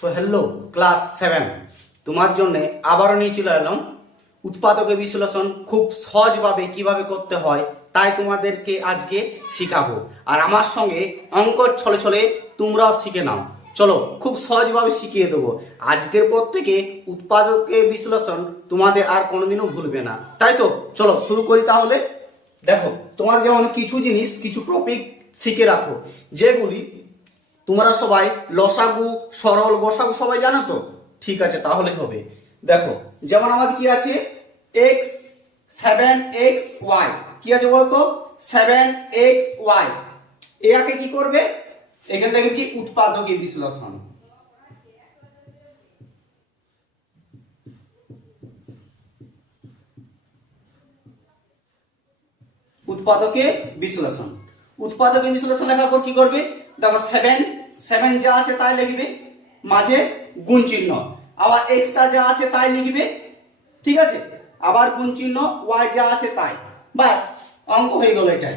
So hello class 7 তোমার জন্য আবারও নিয়ে চলে এলাম উৎপাদকের বিশ্লেষণ খুব সহজভাবে কিভাবে করতে হয় তাই তোমাদেরকে আজকে শিখাবো। আর আমার সঙ্গে অঙ্ক ছলে ছলে তোমরাও শিখে নাও। চলো খুব সহজভাবে শিখিয়ে দেবো। আজকের পর থেকে উৎপাদকের বিশ্লেষণ তোমাদের আর কোনোদিনও ভুলবে না, তাই তো? চলো শুরু করি তাহলে। দেখো, তোমার যেমন কিছু জিনিস কিছু টপিক শিখে রাখো যেগুলি তোমরা সবাই লসাগু সরল গসাগু সবাই জানো তো? ঠিক আছে, তাহলে হবে। দেখো যেমন আমাদের কি আছে, এক্স 7xy কি আছে বলতো? 7xy একে কি করবে? এখান থেকে কি উৎপাদকের বিশ্লেষণ, উৎপাদকের বিশ্লেষণ। উৎপাদকের বিশ্লেষণ লেখার পর কি করবে? দেখো 7 যা আছে তাই লিখবে, মাঝে গুণ চিহ্ন, আবার এক্সটা যা আছে তাই লিখবে, ঠিক আছে, আবার গুণ চিহ্ন, ওয়াই যা আছে তাই, বাস অঙ্ক হয়ে গেল এটাই।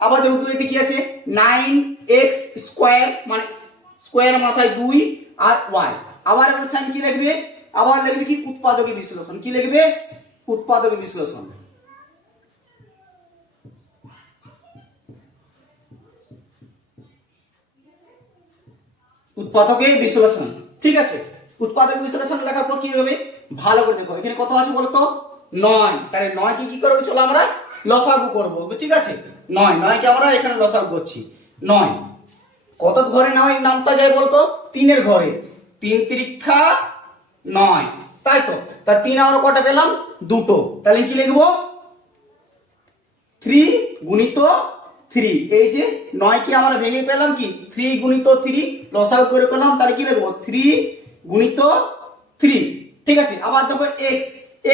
আবার দেখো দুইটি কি আছে, 9x স্কোয়ার মানে স্কোয়ার মাথায় 2 আর ওয়াই, আবার একটা সাইন কি লিখবে? আবার লিখবে কি উৎপাদকের বিশ্লেষণ, কি লিখবে? উৎপাদকের বিশ্লেষণ। উৎপাদকের বিশ্লেষণ, ঠিক আছে। উৎপাদক বিশ্লেষণ লেখার পর কি হবে? ভালো করে দেখো, এখানে কত আছে বলতো? 9। তাহলে 9 কে কি করব? চলো আমরা লসাগু করব, ঠিক আছে। 9 কে আমরা এখানে লসাগু করছি। 9 কত ঘরে নামটা যায় বলতো? 3 এর ঘরে। 3 তিরিক্ষা 9, তাই তো? তা 3 আমরা কটা পেলাম? দুটো। তাহলে কি লিখবো? 3 গুণিত 3। এই যে 9 কে আমরা ভেঙে পেলাম কি 3 গুণিত 3 লসাগু করে পেলাম, তাহলে কি লিখবো? 3 গুণিত 3, ঠিক আছে। আবার দেখো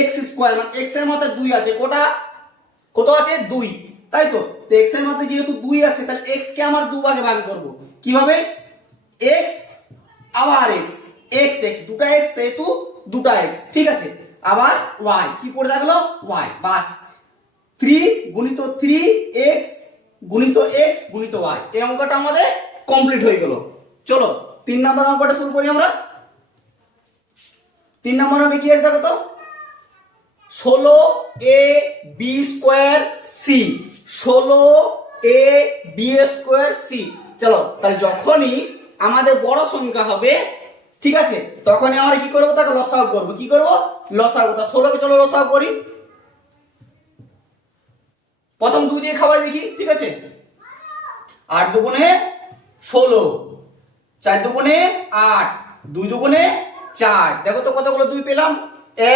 x স্কয়ার মানে x এর মধ্যে 2 আছে, কত আছে? 2, তাই তো? তো x এর মধ্যে যেহেতু 2 আছে তাহলে x কে আমরা দু ভাগে ভাগ করব। কিভাবে? x আবার x দুটা x যেহেতু দুটা x, ঠিক আছে। আবার y কি পড়ে থাকলো? y, বাস 3 গুণিত 3x গুণিত x গুণিত y, এই অঙ্কটা আমাদের কমপ্লিট হয়ে গেল। চলো 3 নম্বর অঙ্কটা শুরু করি আমরা। 3 নম্বর অঙ্কে কি আছে দেখো তো? 16ab square c, 16ab square c। চলো তাহলে যখনই আমাদের বড় সংখ্যা হবে, ঠিক আছে, তখনই আমরা কি করব? তাকে লসাগু করব। কি করব? লসাগু। তা 16 কে চলো লসাগু করি। প্রথম 2 দিয়ে খাওয়াই দেখি, ঠিক আছে। 8 দুগুণে 16, 4 দুগুণে 8, 2 দুগুণে 4। দেখো তো কতগুলো 2 পেলাম?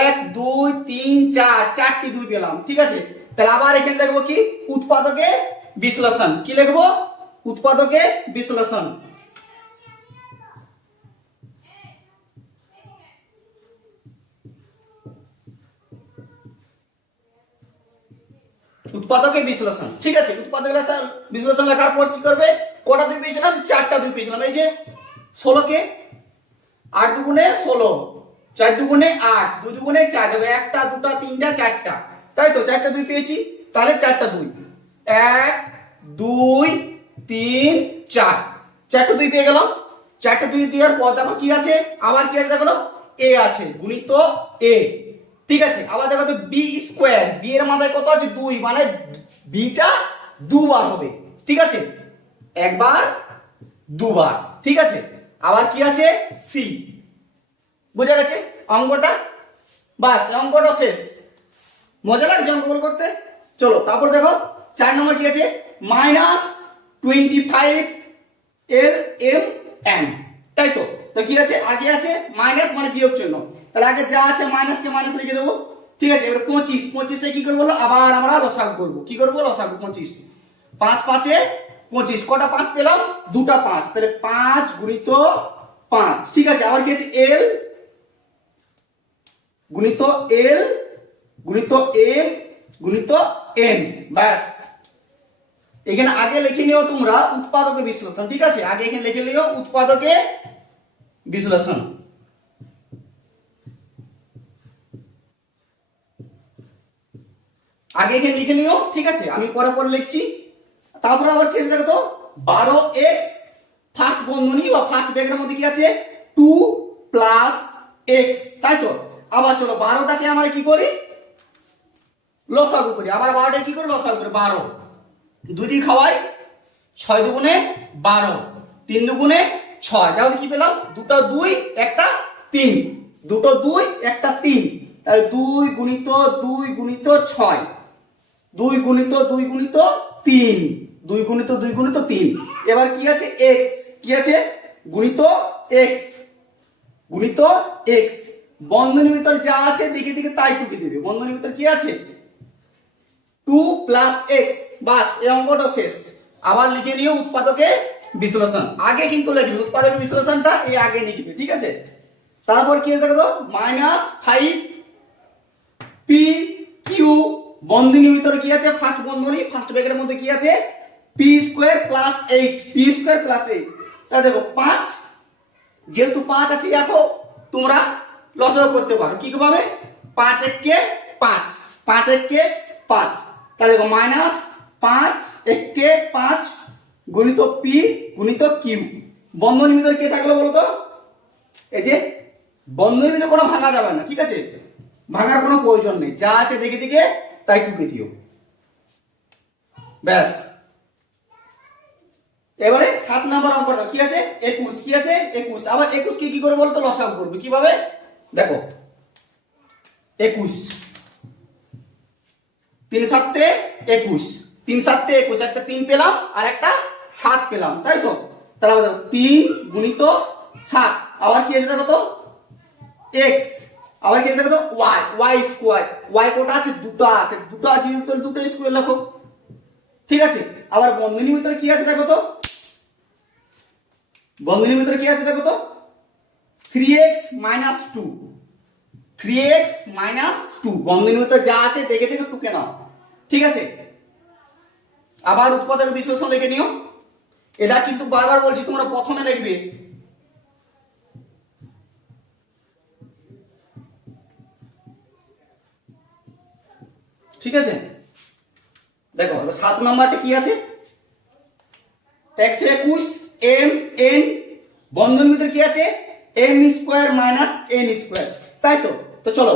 1 2 3 4, 4টি 2 পেলাম, ঠিক আছে। তাহলে আবার এখানে লিখবো কি? উৎপাদকে বিশ্লেষণ। কি লিখবো? উৎপাদকে বিশ্লেষণ। উৎপাদকের বিশ্লেষণ, ঠিক আছে। উৎপাদকের বিশ্লেষণ লেখার পর কি করবে? কটা 2 পেয়েছিলাম? 4টা 2 পেয়েছিলাম। এই যে 16 কে 8 দুগুণে 16, 4 দুগুণে 8, 2 দুগুণে 4। দেখো 1টা 2টা 3টা 4টা, তাই তো? 4টা 2 পেয়েছি, তাহলে 4টা 2, 1 2 3 4, 4টা 2 পেয়ে গেলাম। 4টা 2 দেওয়ার পর দেখো কি আছে? আবার কি আছে দেখো? a আছে, গুণিত a, ঠিক আছে। আবার দেখো তো b স্কয়ার, b এর মাথায় কত আছে? 2, মানে b টা দুবার হবে, ঠিক আছে। একবার দুবার, ঠিক আছে। আবার কি আছে? c, বুঝা গেছে অঙ্কটা? বাস অঙ্কটা শেষ। মজা লাগছে অঙ্কগুলো করতে? চলো তারপর দেখো 4 নম্বর কি আছে? -25 lmn, তাই তো? তো কি আছে? আগে আছে মাইনাস মানে বিয়োগ চিহ্ন, তাহলে আগে যা আছে মাইনাস কে মাইনাস লিখে দেবো, ঠিক আছে। এবারে 25 টা কি করব? আবার আমরা লসাগু করব। কি করব? লসাগু। 25 5 5 এ 25, কটা 5 পেলাম? দুটা 5, তাহলে 5 গুণিত 5, ঠিক আছে। আবার কি আছে? l গুণিত l গুণিত m গুণিত n, ব্যাস। এখানে আগে লিখে নিও তোমরা উৎপাদকের বিশ্লেষণ, ঠিক আছে। আগে এখানে লিখে নিও উৎপাদকের বিশ্লেষণ। আগে এখানে লিখে নিও, ঠিক আছে। আমি পরে পরে লিখছি। তারপর আবার কি আছে দেখো তো? 12x ফার্স্ট বন্ধনী বা ফার্স্ট ব্র্যাকেটের মধ্যে কি আছে? টু প্লাস এক্স, তাই তো। আবার চলো 12টাকে আমরা কি করি, লসাগু করি। আবার 12টাকে কি করি, লসাগু করি। 12 2 দিয়ে খাওয়াই, 6 দুগুণে 12, 3 দুগুণে 6, তাহলে কি পেলাম, দুটো 2 একটা 3, দুটো 2 একটা 3, তাহলে 2 গুণিত 2 গুণিত 6, 2 গুণিত 2 গুণিত 3, 2 গুণিত 2 গুণিত 3। এবার কি আছে, x, কি আছে, গুণিত x, গুণিত x। বন্ধনীর ভিতর যা আছে দিকে দিকে তাই টুকে দিবে। বন্ধনীর ভিতর কি আছে, 2 প্লাস x, বাস এই অঙ্কটা শেষ। আবার লিখে নিও উৎপাদকে বিশ্লেষণ, আগে কিন্তু লিখবে উৎপাদক বিশ্লেষণটা এই আগে লিখবে, ঠিক আছে। তারপর কি আছে দেখো, -5 পি কিউ, বন্ধনীর ভিতরে কি আছে, ফার্স্ট বন্ধনী, ফার্স্ট ব্র্যাকেটের মধ্যে কি আছে, P square plus 8, P square plus 8। তাহলে দেখো 5, যেহেতু 5 আছে, দেখো তোমরা লসাগু করতে পারো কি ভাবে, 5 একে 5, 5 একে 5, তাহলে দেখো -5 একে 5 গুণিত পি গুণিত কিউ। বন্ধনীর ভিতরে কে থাকলো বলো তো, এই যে বন্ধনীর ভিতরে কোনো ভাঙা যাবে না, ঠিক আছে, ভাঙার কোনো প্রয়োজন নেই, যা আছে দেখে দেখে তাই টুকে দিও, ব্যাস। এবারে 7 নাম্বার অঙ্কটা কি আছে, 21, কি আছে 21। আবার 21 কে কি করে বলতো, লসাগু করবে কিভাবে, দেখো 21 3 7 21, 3 7 21, একটা 3 পেলাম আর একটা 7 পেলাম, তাই তো। তাহলে আমাদের 3 গুণিত 7, আবার কি আছে দেখো তো, x, আবার কি আছে দেখো তো, y স্কয়ার, y কোটা আছে, দুটো আছে, দুটো আছে তো দুটো স্কয়ার লেখো, ঠিক আছে। আবার বন্ধনীর ভিতরে কি আছে দেখো তো, বন্ধনীর ভিতরে কি আছে দেখো তো, 3x - 2, 3x - 2, বন্ধনীর ভিতরে যা আছে দেখে দেখে টুকে নাও, ঠিক আছে। আবার উৎপাদক বিশ্লেষণ লিখে নিও, এটা কিন্তু বারবার বলছি তোমরা প্রথমে লিখবে, ঠিক আছে। দেখো 7 নাম্বারটা কি আছে, x 21 m n, বন্ধনীর ভিতরে কি আছে, m square minus n square, তাই তো। তো চলো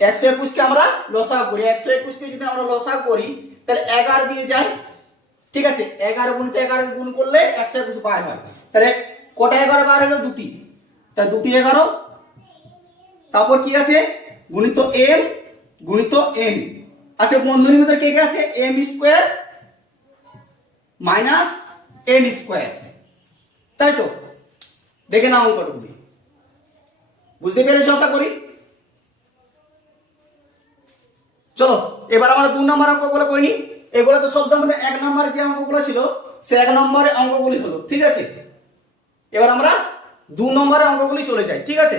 121 কে আমরা লসাগু করি, 121 কে যদি আমরা লসাগু করি তাহলে 11 দিয়ে যায়, ঠিক আছে। 11 গুণিত 11 গুণ করলে 121 বার হয়, তাহলে কটা 11 বার হলো, দুটি, তাহলে দুটি 11। তারপর কি আছে, গুণিত m গুণিত n, আচ্ছা বন্ধনীর ভিতরে কে কে আছে, m square minus n square, তাই তো। দেখে নাও অঙ্কগুলি, বুঝতে পেরেছো আশা করি। চলো এবার আমরা 2 নম্বর অঙ্কগুলো করিনি, এগুলো তো সব আমাদের 1 নম্বরে যে অঙ্কগুলো ছিল সে 1 নম্বরে অঙ্কগুলি হলো, ঠিক আছে। এবার আমরা 2 নম্বরে অঙ্কগুলি চলে যাই, ঠিক আছে।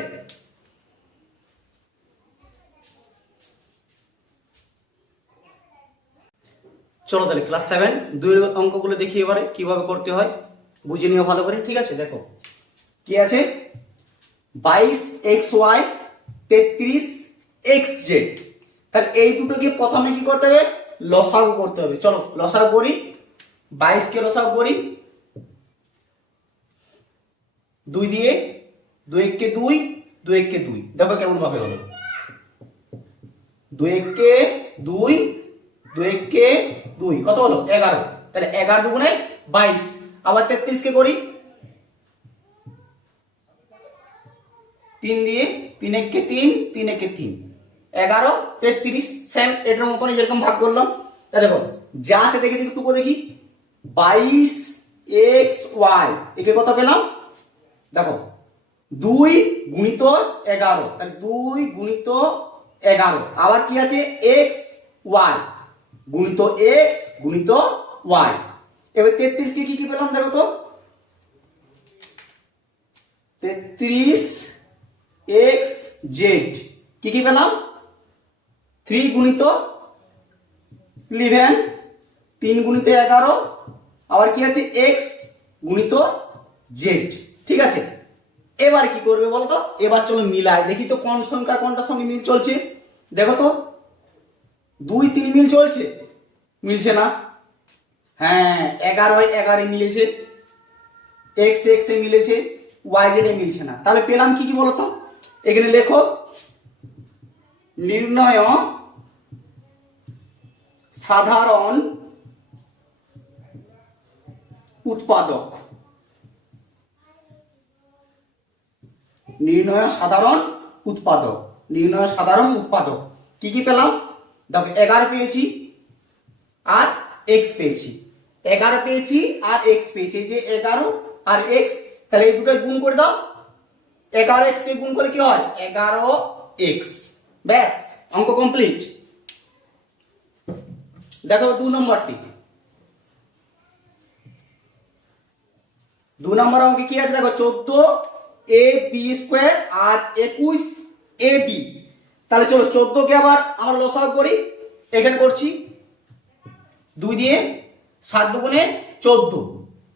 চলো তাহলে ক্লাস 7 2 অঙ্কগুলো দেখি এবারে কিভাবে করতে হয়, বুঝে নিও ভালো করে, ঠিক আছে। দেখো কি আছে, 22xy 33xz, তাহলে এই দুটোকে প্রথমে কি করতে হবে, লসাগু করতে হবে। চলো লসাগু করি, 22 কে লসাগু করি, 2 দিয়ে 2 কে 2, 2 কে 2, দেখো কেমন ভাবে হলো, 2 কে 2, 2 কে 2, কত হলো 11, তাহলে 11 দুগুণে 22। আবার 33 কে করি, 3 দিয়ে 3 কে 3, 3 কে 3, 11 33, সেম এটার মতন যেরকম ভাগ করলাম। তা দেখো যা আছে দেখে দেখি টুকু দেখি, 22xy, একে কত পেলাম, দেখো 2 গুণিত 11, তাহলে 2 গুণিত 11, আবার কি আছে x y গুণিত x গুণিত y। এবার 33 কে কি পেলাম দেখো তো, 33xz, কি পেলাম, 3 গুণিত 11, 3 গুণিত 11, আবার কি আছে x গুণিত z, ঠিক আছে। এবার কি করবে বলো তো, এবার চলো মিলাই দেখি তো কোন সংখ্যা কোনটার সঙ্গে মিল চলছে, দেখো তো 2 3 মিল চলছে, মিলছে না, হ্যাঁ 11 11 মিলেছে, x x এ মিলেছে, ওয়াই জেড এ মিলছে না। তাহলে পেলাম কি কি বলতো, এখানে লেখো নির্ণয় সাধারণ উৎপাদক। নির্ণয় সাধারণ উৎপাদক, নির্ণয় সাধারণ উৎপাদক কি কি পেলাম দেখো, 11 পেয়েছি আর এক্স পেয়েছি, 11 পেয়েছি আর এক্স পেয়েছি। এই যে 11 আর এক্স, তাহলে এই দুটো গুণ করে দাও, 11x কে গুণ করলে কি হয় 11x, ব্যাস অঙ্ক কমপ্লিট। দেখো 2 নম্বরটি, 2 নম্বর অঙ্কে কি আছে দেখো 14ab² আর 21ab। তাহলে চলো 14 কে আবার আমরা লসাগু করি, এখানে করছি 2 দিয়ে 7 দুগুণে 14,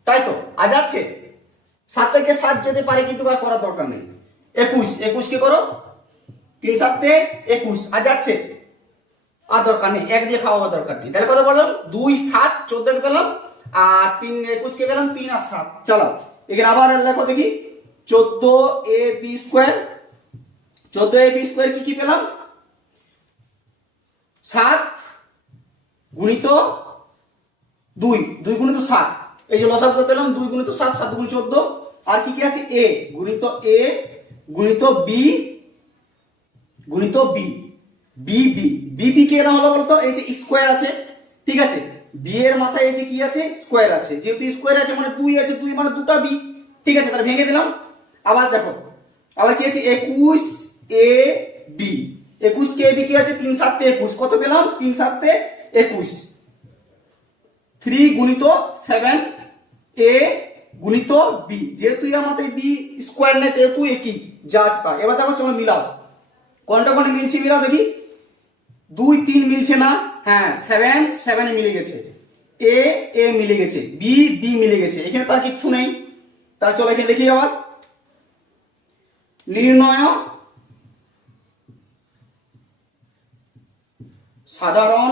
তাই তো আ যাচ্ছে 7 থেকে 7 যেতে পারে কিন্তু আর করার দরকার নেই। 21 কে করো 3 7 21 আ যাচ্ছে, আর দরকার নেই, 1 দিয়ে খাওয়ার দরকার নেই। তাহলে কত বললাম 2 7 14 কে পেলাম আর 3 21 কে পেলাম 3 আর 7। চলো এখানে আবার লেখো দেখি 14ab², 14ab² কি কি পেলাম 7 গুণিত 2, 2 গুণিত 7, এই যে লসাগু পেলাম 2 গুণিত 7, 7 গুণিত 14, আর কি কি আছে a গুণিত b গুণিত b, b কে না হলো বলতো, এই যে স্কয়ার আছে, ঠিক আছে, b এর মাথায় এই যে কি আছে স্কয়ার আছে, যেহেতু স্কয়ার আছে মানে 2 আছে, 2 মানে দুটো b, ঠিক আছে, তাহলে ভেঙে দিলাম। আবার দেখো আবার কি আছে 21ab, 21 কে b কি আছে 3 7 21, কত পেলাম 3 7 21, 3 গুণিত 7 a গুণিত b, যেহেতু আমাদের b স্কয়ার নেই যেহেতু একই জাজ তা। এবার দেখো চলো মিলাও কোনটা কোনটা মিলছে, মিলাও দেখি 2 3 মিলছে না, হ্যাঁ 7 7 মিলে গেছে, a মিলে গেছে, b মিলে গেছে, এখানে তো আর কিছু নেই। তাহলে চলো এখানে লিখি আবার নির্ণয় সাধারণ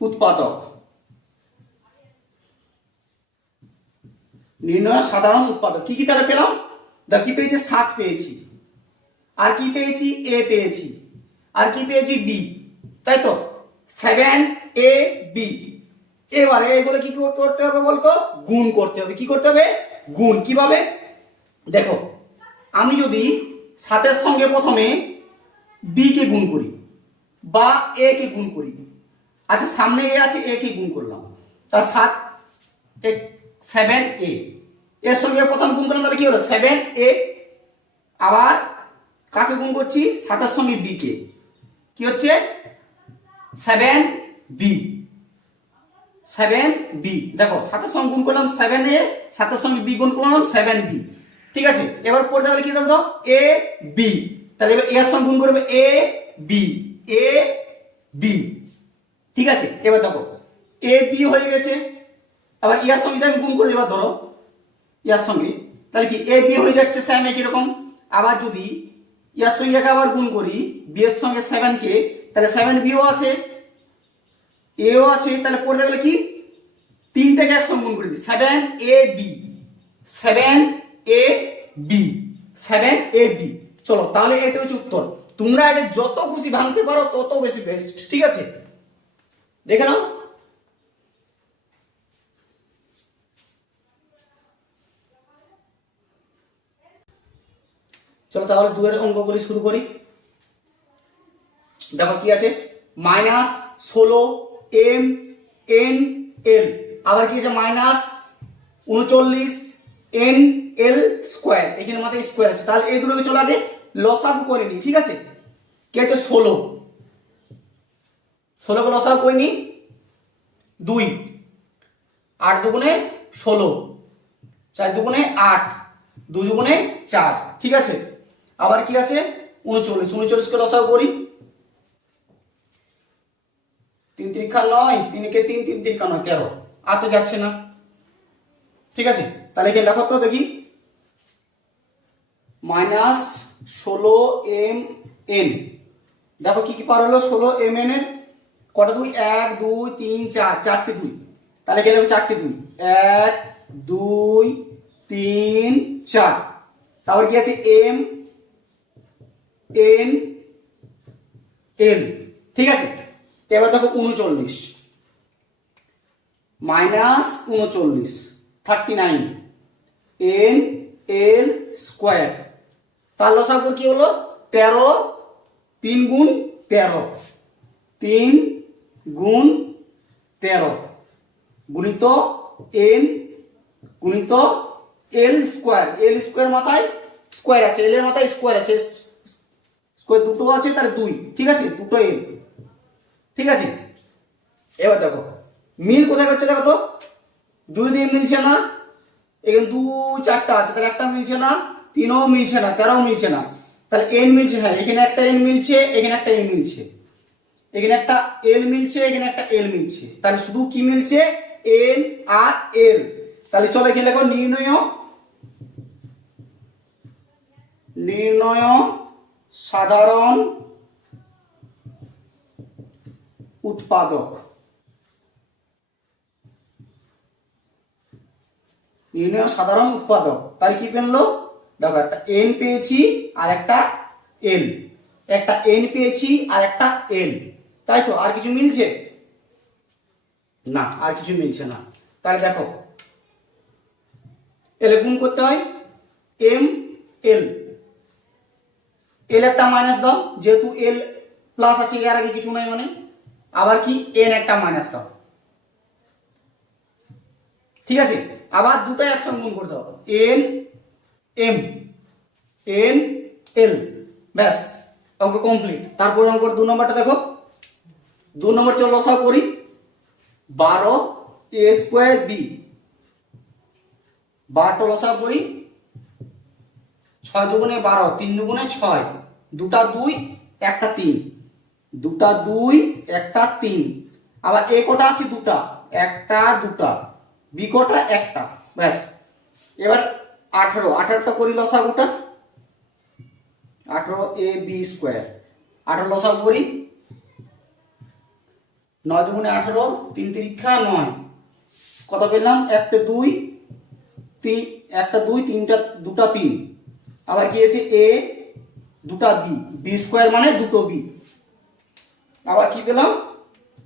উৎপাদক, নির্ণয় সাধারণ উৎপাদক কি কি তাহলে পেলাম দেখ, কি পেয়েছি 7 পেয়েছি, আর কি পেয়েছি a পেয়েছি, আর কি পেয়েছি b, তাই তো 7ab। এবারে এগুলো কি করতে হবে বলতো, গুণ করতে হবে। কি করতে হবে গুণ, কিভাবে দেখো, আমি যদি 7 এর সঙ্গে প্রথমে b কে গুণ করি বা a কে গুণ করি, আচ্ছা সামনে a আছে a কে গুণ করলাম, তার 7a এর সঙ্গে প্রথম গুণ করলাম, তাহলে কি হলো 7a, আবার কাকে গুণ করছি 7 এর সঙ্গে b কে, কি হচ্ছে 7b, 7b দেখো 7 এর সঙ্গে গুণ করলাম 7a, 7 এর সঙ্গে b গুণ করলাম 7b, ঠিক আছে। এবার পড়তে হলে কি বলতো ab, তাহলে এবার এর সঙ্গে গুণ করবে ab, ঠিক আছে। এবার দেখো ab হয়ে গেছে, আবার এর সঙ্গে আমি গুণ করে এবার ধরো এর সঙ্গে, তাহলে কি ab হয়ে যাচ্ছে সেম একই রকম। আবার যদি এর সঙ্গে আবার গুণ করি b এর সঙ্গে 7 কে, তাহলে 7b ও আছে a ও আছে, তাহলে পড়তে গেলে কি 3 থেকে একসঙ্গে গুণ করে দিই 7ab, 7ab। চলো তাহলে এটা হচ্ছে উত্তর। তোমরা এটা যত খুশি ভাঙতে পারো তত বেশি বেস্ট, ঠিক আছে, দেখে নাও। চলো তাহলে 2 এর অঙ্কগুলি শুরু করি। দেখো কি আছে -16mnl, আবার কি আছে -39nl², এখানে মাথায় স্কয়ার আছে, তাহলে এই দুটোকে চলো আগে লসাগু করে নি, ঠিক আছে। কি আছে 16 কে লসাগু করে নি 2, 8 দুগুণে 16, 4 দুগুণে 8, 2 দুগুণে 4, ঠিক আছে। আবার কি আছে 39 কে লসাগু করি, 3 3 9, 3 কে 3, 3 3 9 13, আর তো যাচ্ছে না, ঠিক আছে। তাহলে এখানে লেখো তো দেখি -16mn, দেখো কি কি পার হলো 16mn এর কটা 2, 1 2 3 4, 4টে 2, তাহলে এখানে 4টে 2, 1 2 3 4, তারপর কি আছে এম এন এল, ঠিক আছে। এবার দেখো 39 মাইনাস 39 39 এন এল স্কোয়ার, তার লসাগু কি হলো 13, 3 গুণ 13, 3 গুণ 13 গুণিত এন গুণিত এল স্কোয়ার, এল স্কোয়ার মাথায় স্কোয়ার আছে, এল এর মাথায় স্কোয়ার আছে, স্কোয়ার দুটো আছে তাহলে 2, ঠিক আছে, দুটো এল, ঠিক আছে। এবার দেখো মিল কোথায় হচ্ছে দেখো তো, 2 দিয়ে মিলছে না, এখানে 2 4টা আছে তাহলে একটা মিলছে না, 3ও মিলছে না, 13ও মিলছে না, তাহলে এন মিলছে, হ্যাঁ এখানে একটা এন মিলছে, এখানে একটা এন মিলছে, এখানে একটা এল মিলছে, এখানে একটা এল মিলছে, তাহলে শুধু কি মিলছে এন আর এল। তাহলে চলো এখানে লেখো নির্ণয় সাধারণ উৎপাদক, নির্ণয় সাধারণ উৎপাদক। তাহলে কি পেলো দেখো একটা এন পেয়েছি আর একটা এল, একটা এন পেয়েছি আর একটা এল, তাই তো, আর কিছু মিলছে না, আর কিছু মিলছে না। তাহলে দেখো এল গুণ করতে হয় এম এল, এল একটা মাইনাস দাও, যেহেতু এল প্লাস আছে এর আগে কিছু নাই মানে, আবার কি এন একটা মাইনাস দাও, ঠিক আছে। আবার দুটো একসঙ্গে গুণ করে দাও এন এম এন এল, ব্যাস অঙ্ক কমপ্লিট। তারপর অঙ্ক 2 নম্বরটা দেখো, 2 নম্বর চলো লসাগু করি, 12 এ স্কোয়ার বি, 12টা লসাগু করি, 6 দুগুণে 12, 3 দুগুণে 6, দুটা 2 একটা 3, দুটা 2 একটা 3, আবার এ কটা আছে দুটা, একটা দুটা, বি কটা একটা, ব্যাস। এবার 18টা করি লসাগুটা, 18 এ বি স্কোয়ার, 18 লসাগু করি, 9 দুগুণে 18, 3 তিরিক্ষা 9, কত পেলাম একটা 2, একটা 2, তিনটা দুটা 3, আবার কি আছে এ দুটা বি, বি স্কোয়ার মানে দুটো বি, আবার কি পেলাম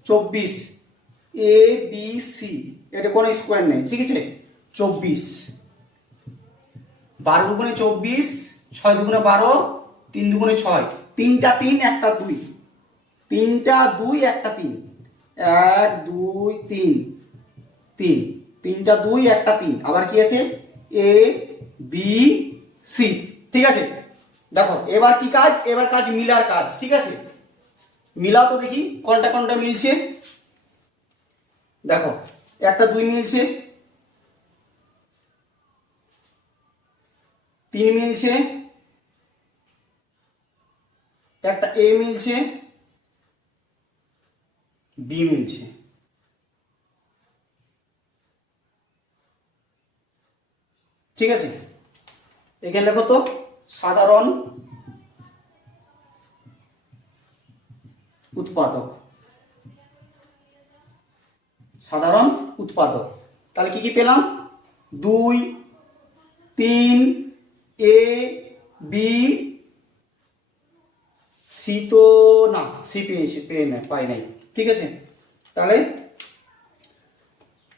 24 এ বি সি, এটা কোনো স্কোয়ার নেই, ঠিক আছে 24, 12 দুগুণে 24, 6 দুগুণে 12, 3 দুগুণে 6, তিনটা 3 একটা 2, তিনটা 2 একটা 3, 1 2 3 3, তিনটা 2 একটা 3, আবার কি আছে এ বি সি, ঠিক আছে। দেখো এবার কি কাজ, এবার কাজ মিলার কাজ, ঠিক আছে। মিলাও তো দেখি কোনটা কোনটা মিলছে, দেখো একটা 2 মিলছে, 3 মিলছে, একটা এ মিলছে, বি মিলছে, ঠিক আছে। এখানে লেখো তো সাধারণ উৎপাদক, সাধারণ উৎপাদক, তাহলে কি কি পেলাম 2 3 এ বি সি, তো না সি পেয়েছি পাই নাই, ঠিক আছে। তাহলে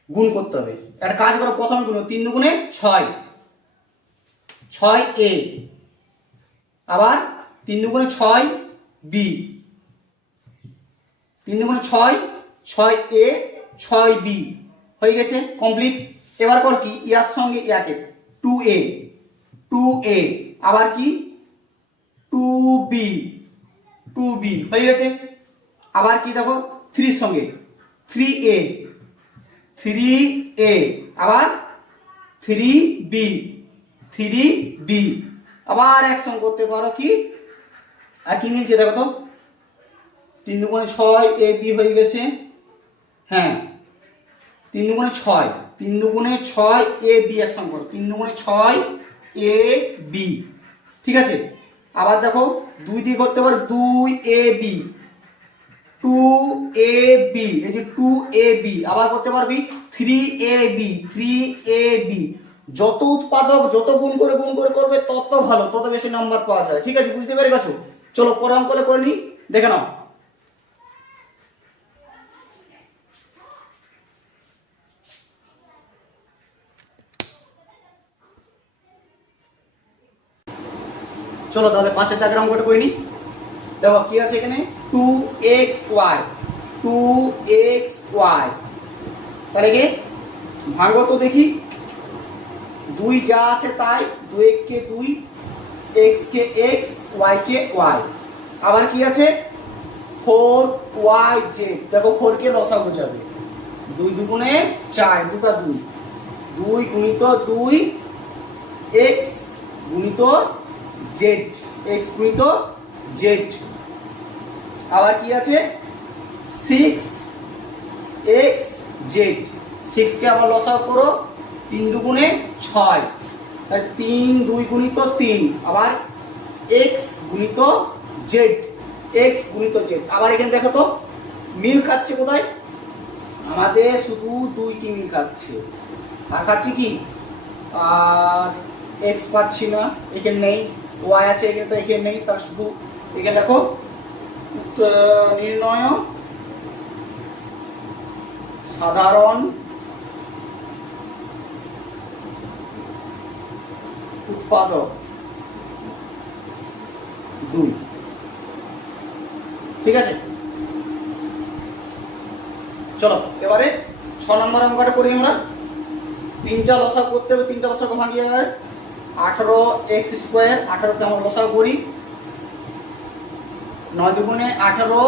গুণ করতে হবে, একটা কাজ করো প্রথমে গুণ, 3 দুগুণে 6, 6 এ, আবার 3 দুগুণে 6 বি, 3 দুগুণে 6, 6 এ 6 বি, হয়ে গেছে কমপ্লিট। এবার কর কি ইয়ার সঙ্গে ইয়াকে 2 এ 2 এ, আবার কি 2 বি 2 বি, হয়ে গেছে। আবার কি দেখো 3 এর সঙ্গে 3 এ 3 এ, আবার 3 বি 3 বি, আবার একসঙ্গে করতে পারো কি, আর কি মিলছে দেখো তো 3 দুগুণে 6 এ বি হয়ে গেছে, হ্যাঁ 3 দুগুণে 6, 3 দুগুণে 6 এ বি একসঙ্গে করো, 3 দুগুণে 6 এ বি, ঠিক আছে। আবার দেখো 2 দিয়ে করতে পারো 2 এ বি 2 এ বি, এই যে 2 এ বি, আবার করতে পারবি 3 এ বি 3 এ বি, যত উৎপাদক যত গুণ করে করবে তত ভালো, তত বেশি নাম্বার পাওয়া যায়। ঠিক আছে, বুঝতে পেরে গেছো? চলো পরে অঙ্ক করে নি, দেখে নাও। চলো তাহলে 5-এর দাগের অঙ্কটা করে নি। দেখো কি আছে এখানে, 2xy 2xy, তাহলে কি ভাঙো তো দেখি। 2 যা আছে তাই, 2 কে 2, x কে x, y কে y। আবার কি আছে, 4yz। দেখো 4 কে লসাগু যাবে, 2 দুগুণে 4, দুটা 2, 2 গুণিত 2 x গুণিত z, x গুণিত z। আবার কি আছে, 6xz, 6 কে আবার লসাগু করো, 3 দুগুণে 6, 3 2 গুণিত 3, আবার x গুণিত z, x গুণিত z। আবার এখানে দেখো তো মিল খাচ্ছে কোথায়, আমাদের শুধু 2টি মিল খাচ্ছে, আর খাচ্ছে কি, আর x পাচ্ছি না, এখানে নেই, y আছে এখানে, তো এখানে নেই, তার শুধু এখানে দেখো নির্ণয় সাধারণ উৎপাদক 2। ঠিক আছে, চলো এবারে 6 নম্বর অঙ্কটা করি আমরা। 3টা লসাগু করতে হবে, 3টা লসাগু ভাঙিয়ে যাবে। 18x স্কয়ার, 18 কে আমরা লসাগু করি, 9 দুগুণে 18,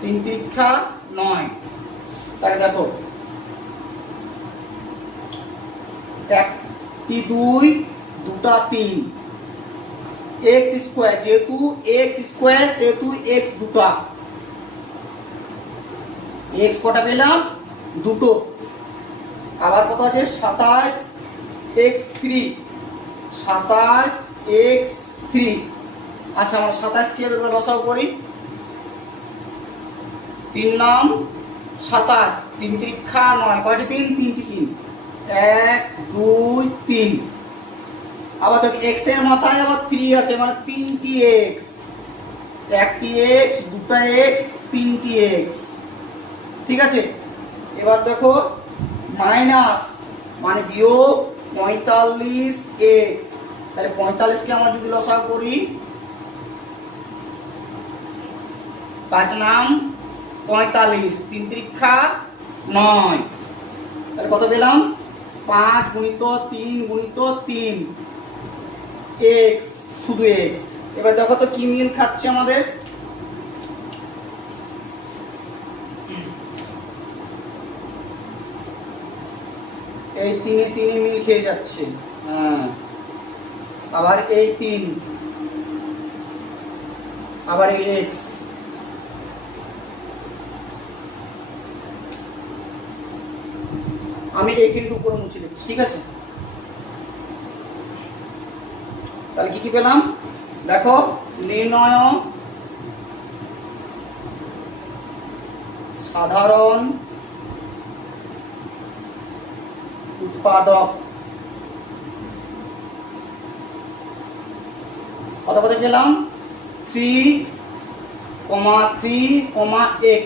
3 তিরিক্ষা 9। তাহলে দেখো 1টি 2, 2টা 3, x স্কয়ার, যেহেতু x স্কয়ার যেহেতু x দুটা, x কটা পেলাম, দুটো। আবার কত আছে, 27x3, 27x3। আচ্ছা আমরা 27 কে লসাগু করি, 3 নাম 27, 3 তিরিক্ষা 9, কয়টি 3, 3টি 3, 1 2 3। আবার দেখো x এর মাথায় আবার 3 আছে, মানে 3টি x, 1টি x, 2টা x, 3টি x। ঠিক আছে, এবার দেখো মাইনাস মানে বিয়োগ 45x, তাহলে 45 কে আমরা যদি লসাগু করি, 5 নাম 45, 3 তিরিক্ষা 9, তাহলে কত পেলাম, 5 গুণিত 3 গুণিত 3 x, শুধু x। এবার দেখো তো কি মিল খাচ্ছে আমাদের, এই 3 মিল খেয়ে যাচ্ছে, হ্যাঁ। আবার এই 3, আবার এই x, আমি এখানে উপরে মুছে দিচ্ছি। ঠিক আছে, তাহলে কি কি পেলাম, দেখো নির্ণয় সাধারণ উৎপাদক কত কত পেলাম, 3,3,x,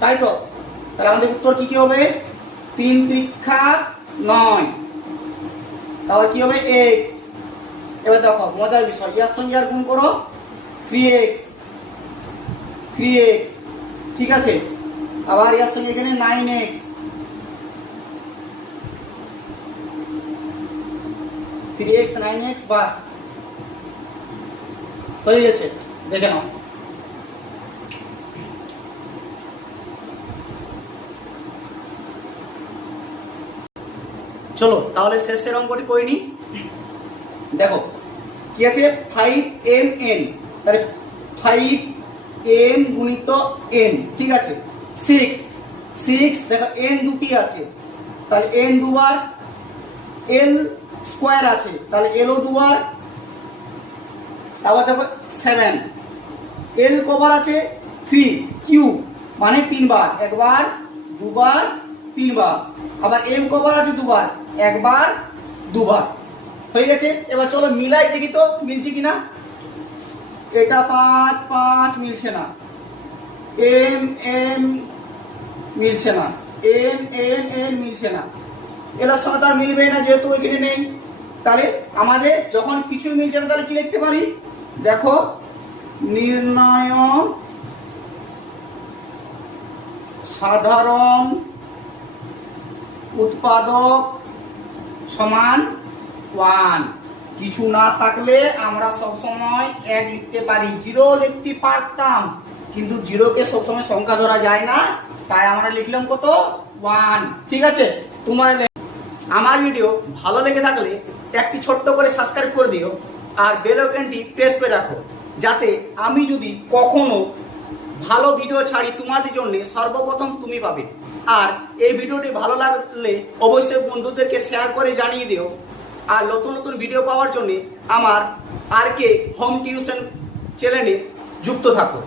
তাই তো? তাহলে আমাদের উত্তর কি কি হবে, 3 তিরিক্ষা 9, তাহলে কি হবে x। এবার দেখো মজার বিষয়, ইয়ার সঙ্গে আর গুণ করো, 3x, ঠিক আছে। আবার ইয়ার সঙ্গে এখানে 9x, 3x 9x, বাস হয়ে গেছে, দেখে নাও। চলো তাহলে শেষের অঙ্কটি করে নি। দেখো কি আছে, 5mn, তাহলে 5m গুণিত n। ঠিক আছে, 6 দেখো n দুটি আছে, তাহলে n দুবার, l স্কয়ার আছে, তাহলে l ও দুবার। আবার দেখো 7, l কবার আছে, 3, কিউব মানে 3 বার, একবার 2 বার 3 বার। আবার m কবার আছে 2 বার, 1 বার 2 বার হয়ে গেছে। এবার চলো মিলাই দেখি তো মিলছে কিনা। এটা 5 5 মিলছে না, m m মিলছে না, n n n মিলছে না, এটার সঙ্গে তার মিলবে না যেহেতু এখানে নেই। তাহলে আমাদের যখন কিছু মিলছে না তাহলে কি লিখতে পারি, দেখো নির্ণয় সাধারণ উৎপাদক সমান 1। কিছু না থাকলে আমরা সবসময় 1 লিখতে পারি, 0 লিখতে পারতাম কিন্তু 0কে সবসময় সংখ্যা ধরা যায় না, তাই আমরা লিখলাম কত 1। ঠিক আছে, তোমার আমার ভিডিও ভালো লেগে থাকলে একটি ছোট্ট করে সাবস্ক্রাইব করে দিও আর বেল আইকনটি প্রেস করে রাখো, যাতে আমি যদি কখনো ভালো ভিডিও ছাড়ি তোমাদের জন্য সর্বপ্রথম তুমি পাবে। আর এই ভিডিওটি ভালো লাগলে অবশ্যই বন্ধুদেরকে শেয়ার করে জানিয়ে দিও। আর নতুন নতুন ভিডিও পাওয়ার জন্য আমার RK হোম টিউশন চ্যানেলে যুক্ত থাকো।